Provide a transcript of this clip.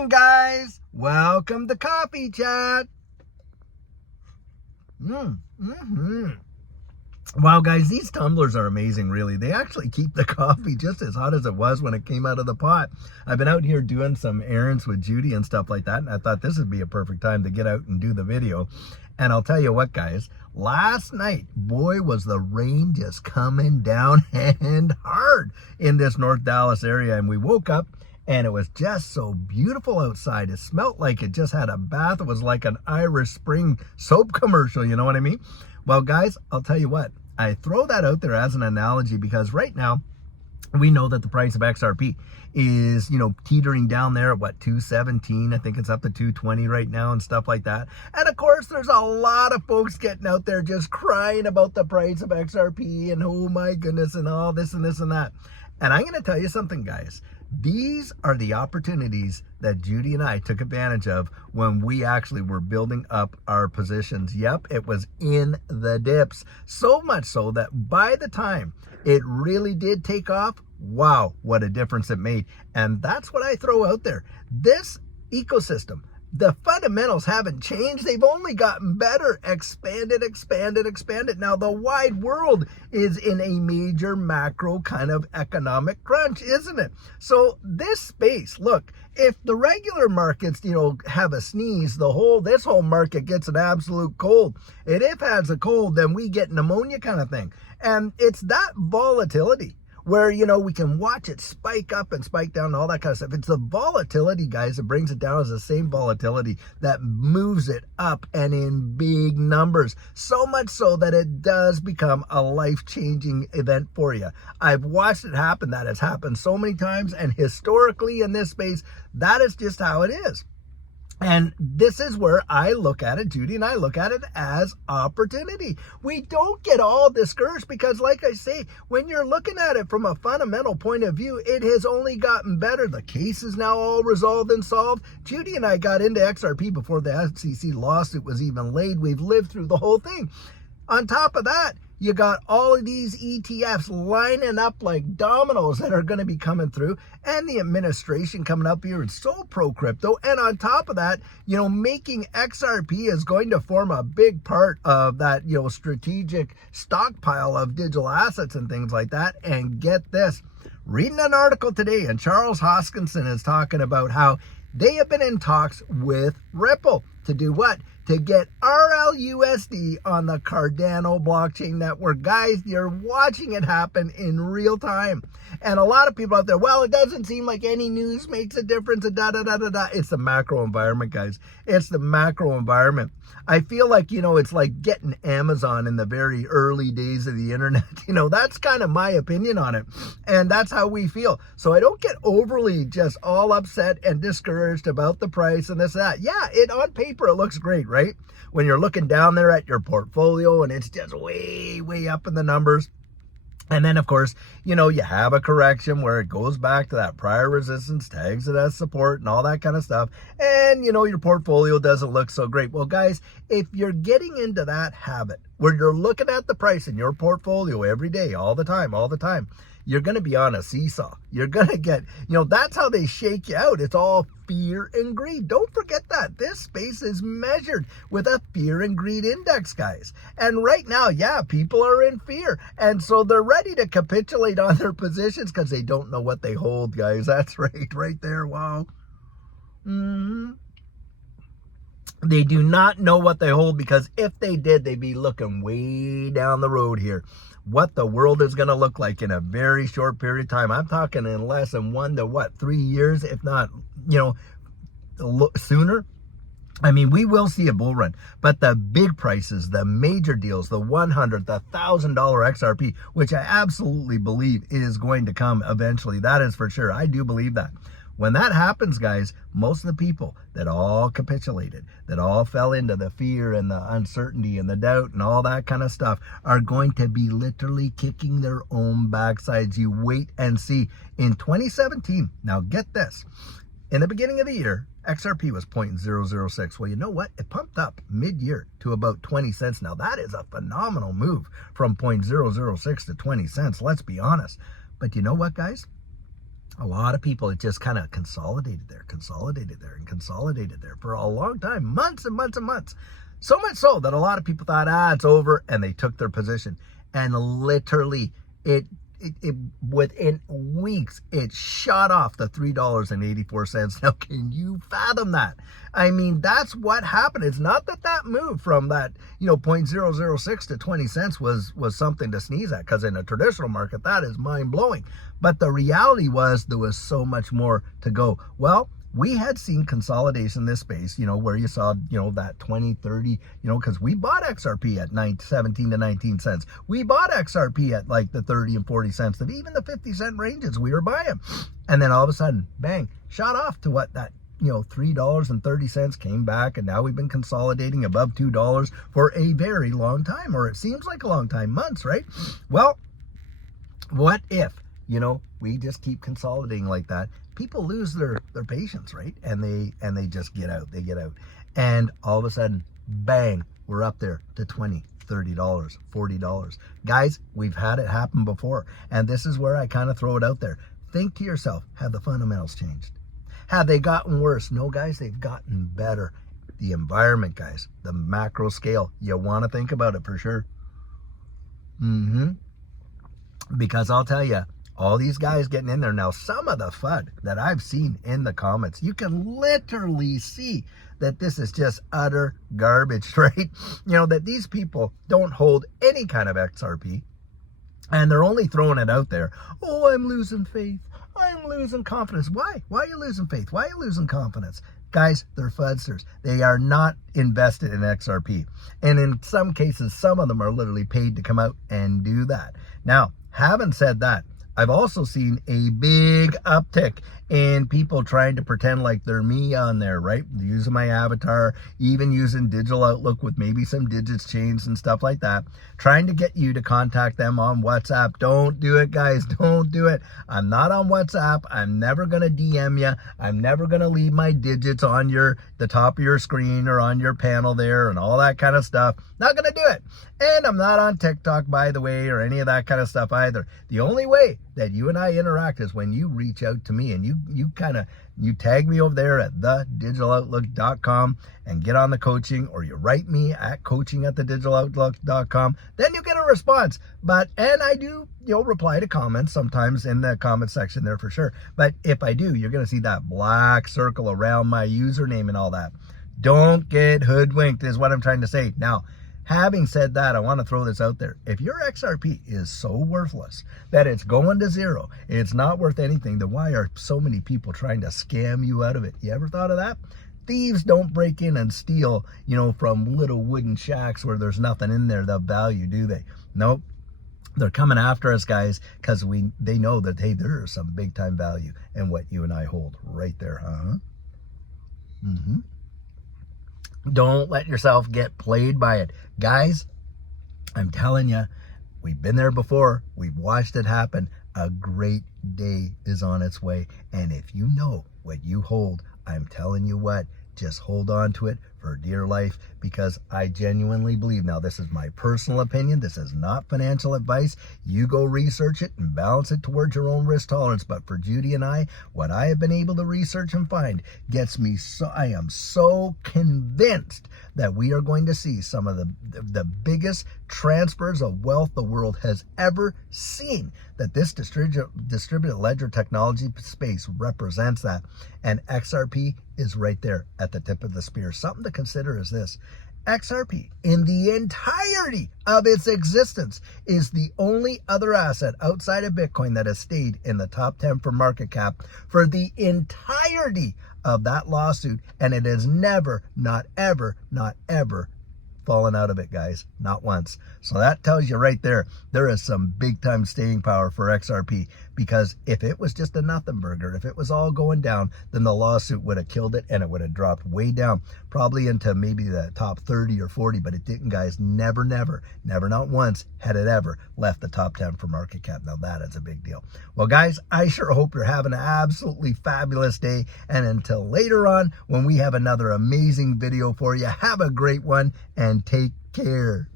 morning, guys. Welcome to Coffee Chat. Wow, guys, these tumblers are amazing, really. They actually keep the coffee just as hot as it was when it came out of the pot. I've been out here doing some errands with Judy and stuff like that, and I thought this would be a perfect time to get out and do the video. And I'll tell you what, guys, last night, boy, was the rain just coming down and hard in this North Dallas area. And we woke up and it was just so beautiful outside. It smelled like it just had a bath. It was like an Irish Spring soap commercial, you know what I mean? Well, guys, I'll tell you what, I throw that out there as an analogy because right now, we know that the price of XRP is, teetering down there at what, 217. I think it's up to 220 right now and stuff like that. And of course, there's a lot of folks getting out there just crying about the price of XRP and oh my goodness and all this and this and that. And I'm going to tell you something, guys. These are the opportunities that Judy and I took advantage of when we actually were building up our positions. Yep, it was in the dips. So much so that by the time it really did take off, wow, what a difference it made. And that's what I throw out there. This ecosystem, the fundamentals haven't changed. They've only gotten better, expanded. Now, the wide world is in a major macro kind of economic crunch, isn't it? So this space, look, if the regular markets, have a sneeze, this whole market gets an absolute cold. And if it has a cold, then we get pneumonia kind of thing. And it's that volatility where, we can watch it spike up and spike down and all that kind of stuff. It's the volatility, guys, that brings it down. Is the same volatility that moves it up and in big numbers. So much so that it does become a life-changing event for you. I've watched it happen. That has happened so many times. And historically in this space, that is just how it is. And this is where I look at it, Judy and I look at it as opportunity. We don't get all discouraged because, like I say, when you're looking at it from a fundamental point of view, it has only gotten better. The case is now all resolved and solved. Judy and I got into XRP before the SEC lawsuit was even laid. We've lived through the whole thing. On top of that, you got all of these ETFs lining up like dominoes that are going to be coming through, and the administration coming up here is so pro-crypto. And on top of that, making XRP is going to form a big part of that, strategic stockpile of digital assets and things like that. And get this, reading an article today, and Charles Hoskinson is talking about how they have been in talks with Ripple to do what? To get RLUSD on the Cardano blockchain network. Guys, you're watching it happen in real time. And a lot of people out there, well, it doesn't seem like any news makes a difference. It's the macro environment, guys. It's the macro environment. I feel like, it's like getting Amazon in the very early days of the internet. That's kind of my opinion on it. And that's how we feel. So I don't get overly just all upset and discouraged about the price and this, that. Yeah, on paper, it looks great, right? When you're looking down there at your portfolio and it's just way, way up in the numbers. And then, of course, you have a correction where it goes back to that prior resistance, tags it as support and all that kind of stuff. And, your portfolio doesn't look so great. Well, guys, if you're getting into that habit where you're looking at the price in your portfolio every day, all the time, you're going to be on a seesaw. You're going to get, that's how they shake you out. It's all fear and greed. Don't forget that. This space is measured with a fear and greed index, guys. And right now, yeah, people are in fear. And so they're ready to capitulate on their positions because they don't know what they hold, guys. That's right there. Wow. They do not know what they hold because if they did, they'd be looking way down the road here. What the world is going to look like in a very short period of time. I'm talking in less than 1 to 3 years, if not, sooner. I mean, we will see a bull run, but the big prices, the major deals, the $100, the $1,000 XRP, which I absolutely believe is going to come eventually. That is for sure. I do believe that. When that happens, guys, most of the people that all capitulated, that all fell into the fear and the uncertainty and the doubt and all that kind of stuff are going to be literally kicking their own backsides. You wait and see. In 2017, now get this, in the beginning of the year, XRP was 0.006. Well, you know what? It pumped up mid-year to about 20 cents. Now, that is a phenomenal move from 0.006 to 20 cents. Let's be honest. But you know what, guys? a lot of people, it just kind of consolidated there, and consolidated there for a long time, months and months and months. So much so that a lot of people thought, it's over, and they took their position. And literally, it within weeks, it shot off the $3.84. Now, can you fathom that? I mean, that's what happened. It's not that move from that, 0.006 to 20 cents was something to sneeze at, because in a traditional market, that is mind-blowing. But the reality was there was so much more to go. Well, we had seen consolidation in this space, where you saw, that 20, 30, because we bought XRP at 17 to 19 cents. We bought XRP at like the 30 and 40 cents, that even the 50 cent ranges we were buying. And then all of a sudden, bang, shot off to what that, $3.30 came back. And now we've been consolidating above $2 for a very long time, or it seems like a long time, months, right? Well, what if, we just keep consolidating like that? People lose their patience, right? And they just get out. They get out. And all of a sudden, bang, we're up there to $20, $30, $40. Guys, we've had it happen before. And this is where I kind of throw it out there. Think to yourself, have the fundamentals changed? Have they gotten worse? No, guys, they've gotten better. The environment, guys, the macro scale, you want to think about it for sure. Because I'll tell you, all these guys getting in there now, some of the FUD that I've seen in the comments, you can literally see that this is just utter garbage, right? That these people don't hold any kind of XRP, and they're only throwing it out there. Oh, I'm losing faith. I'm losing confidence. Why? Why are you losing faith? Why are you losing confidence? Guys, they're fudsters. They are not invested in XRP. And in some cases, some of them are literally paid to come out and do that. Now, having said that, I've also seen a big uptick in people trying to pretend like they're me on there, right? Using my avatar, even using digital outlook with maybe some digits changed and stuff like that. Trying to get you to contact them on WhatsApp. Don't do it, guys. Don't do it. I'm not on WhatsApp. I'm never going to DM you. I'm never going to leave my digits on the top of your screen or on your panel there and all that kind of stuff. Not going to do it. And I'm not on TikTok, by the way, or any of that kind of stuff either. The only way that you and I interact is when you reach out to me and you tag me over there at thedigitaloutlook.com and get on the coaching, or you write me at coaching@thedigitaloutlook.com. Then you get a response. And I do, reply to comments sometimes in the comment section there for sure. But if I do, you're going to see that black circle around my username and all that. Don't get hoodwinked is what I'm trying to say. Now, having said that, I want to throw this out there. If your XRP is so worthless that it's going to zero, it's not worth anything, then why are so many people trying to scam you out of it? You ever thought of that? Thieves don't break in and steal, from little wooden shacks where there's nothing in there of value, do they? Nope. They're coming after us, guys, because they know that, hey, there is some big time value in what you and I hold right there. Don't let yourself get played by it. Guys, I'm telling you, we've been there before. We've watched it happen. A great day is on its way. And if you know what you hold, I'm telling you what, just hold on to it for dear life, because I genuinely believe, now this is my personal opinion, this is not financial advice, you go research it and balance it towards your own risk tolerance, but for Judy and I, what I have been able to research and find gets me I am so convinced that we are going to see some of the biggest transfers of wealth the world has ever seen, that this distributed ledger technology space represents that, and XRP is right there at the tip of the spear. Something to consider is this: XRP, in the entirety of its existence, is the only other asset outside of Bitcoin that has stayed in the top 10 for market cap for the entirety of that lawsuit, and it has never, not ever, fallen out of it, guys. Not once. So that tells you right there is some big time staying power for XRP, because if it was just a nothing burger, if it was all going down, then the lawsuit would have killed it and it would have dropped way down, probably into maybe the top 30 or 40, but it didn't, guys. Never, not once had it ever left the top 10 for market cap. Now that is a big deal. Well, guys, I sure hope you're having an absolutely fabulous day, and until later on when we have another amazing video for you, have a great one and take care.